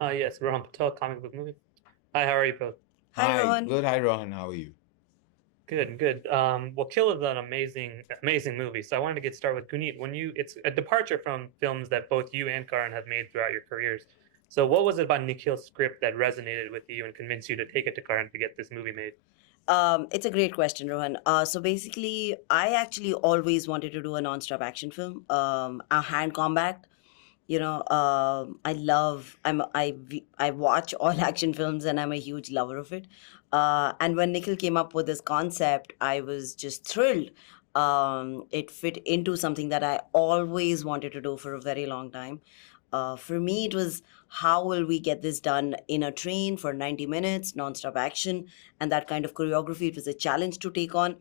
Yes, Rohan Patel, comic book movie. Hi, how are you both? Hi, Hi, Rohan. good. Hi, Rohan. How are you? Good, good. Well, Kill is an amazing movie. So I wanted to get started with Guneet. It's a departure from films that both you and Karan have made throughout your careers. So what was it about Nikhil's script that resonated with you and convinced you to take it to Karan to get this movie made? It's a great question, Rohan. So basically, I actually always wanted to do a non-stop action film, a hand combat. I watch all action films, and I'm a huge lover of it. And when Nikhil came up with this concept, I was just thrilled. It fit into something that I always wanted to do for a very long time. For me, it was how will we get this done in a train for 90 minutes, non-stop action, and that kind of choreography. It was a challenge to take on.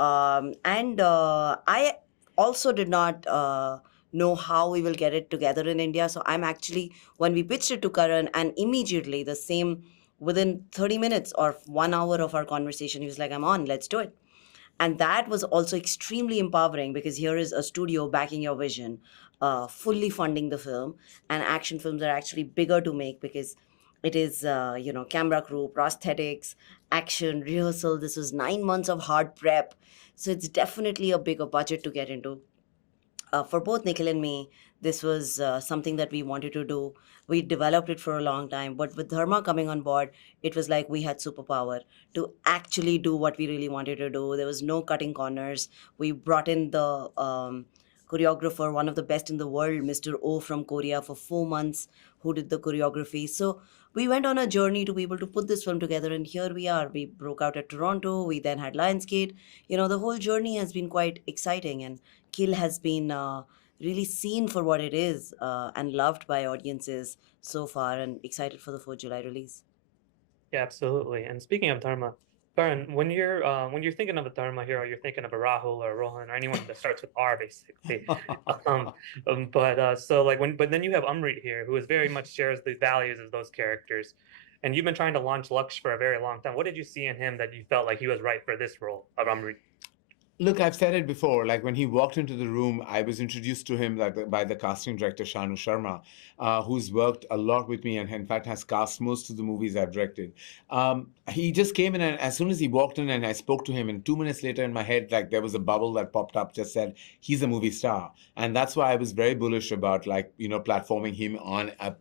And I also did not know how we will get it together in India. So I'm actually, when we pitched it to Karan, and immediately the same, within 30 minutes or 1 hour of our conversation, he was like, I'm on, let's do it. And that was also extremely empowering because here is a studio backing your vision, fully funding the film. And action films are actually bigger to make because it is, camera crew, prosthetics, action, rehearsal. This was 9 months of hard prep. So it's definitely a bigger budget to get into. For both Nikhil and me, this was something that we wanted to do. We developed it for a long time, but with Dharma coming on board, it was like we had superpower to actually do what we really wanted to do. There was no cutting corners. We brought in the choreographer, one of the best in the world, Mr. O from Korea, for 4 months, who did the choreography. So we went on a journey to be able to put this film together, and here we are. We broke out at Toronto. We then had Lionsgate. The whole journey has been quite exciting, and Kill has been really seen for what it is and loved by audiences so far, and excited for the 4th July release. Yeah, absolutely. And speaking of Dharma, Karan, when you're thinking of a Dharma hero, you're thinking of a Rahul or a Rohan or anyone that starts with R, basically. Um, but then you have Amrit here, who is very much shares the values of those characters. And you've been trying to launch Lakshya for a very long time. What did you see in him that you felt like he was right for this role of Amrit? Look, I've said it before. Like when he walked into the room, I was introduced to him by the casting director Shanu Sharma, who's worked a lot with me and in fact has cast most of the movies I've directed. He just came in, and as soon as he walked in and I spoke to him, and 2 minutes later in my head, like there was a bubble that popped up, just said he's a movie star, and that's why I was very bullish about platforming him on a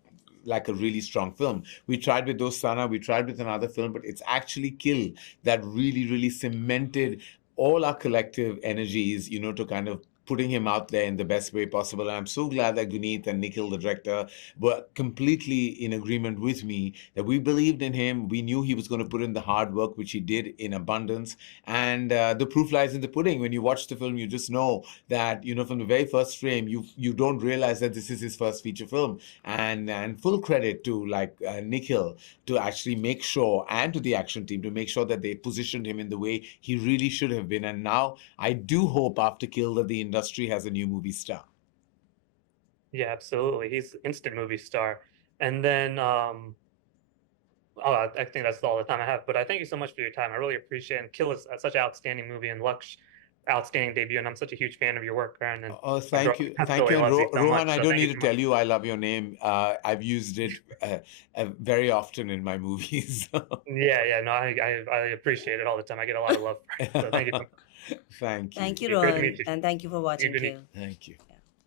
really strong film. We tried with Dostana, we tried with another film, but it's actually Kill that really, really cemented all our collective energies, to kind of putting him out there in the best way possible. And I'm so glad that Guneet and Nikhil, the director, were completely in agreement with me that we believed in him. We knew he was going to put in the hard work, which he did in abundance. And the proof lies in the pudding. When you watch the film, you just know that, from the very first frame, you don't realize that this is his first feature film. And full credit to Nikhil to actually make sure, and to the action team to make sure that they positioned him in the way he really should have been. And now I do hope after Kill that the industry has a new movie star. Yeah, absolutely. He's an instant movie star. And then oh, I think that's all the time I have. But I thank you so much for your time. I really appreciate it. And Kill is such an outstanding movie, and Lux, outstanding debut. And I'm such a huge fan of your work, Aaron. And Oh, Bro, thank you. Thank really you. And loves you so Rohan, much. I So don't thank need you to so much. tell you I love your name. I've used it very often in my movies. Yeah, yeah. No, I appreciate it all the time. I get a lot of love for it. So thank you so much. Thank you. Thank you, Great to meet Rohan, you. and thank you for You, watching Guneet. Kill. Thank you.